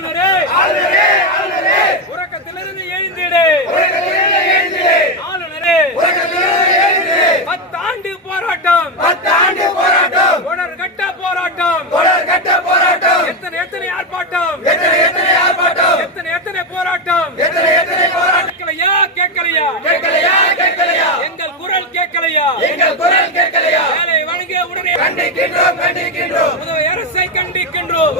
ஆளுநரே உறக்கத்திலிருந்து எழுந்திடு. ஆளுநரே 10 ஆண்டு போராட்டம் தொடர்கட்ட போராட்டம் எத்தனை ஆர்ப்பாட்டம் எத்தனை போராட்டம் கேட்கலையா எங்கள் குரல் கேட்கலையா வேலை வழங்கிய உடனே கண்டிக்கின்றோம். முதல்வர் அரசை கண்டிக்கின்றோம்.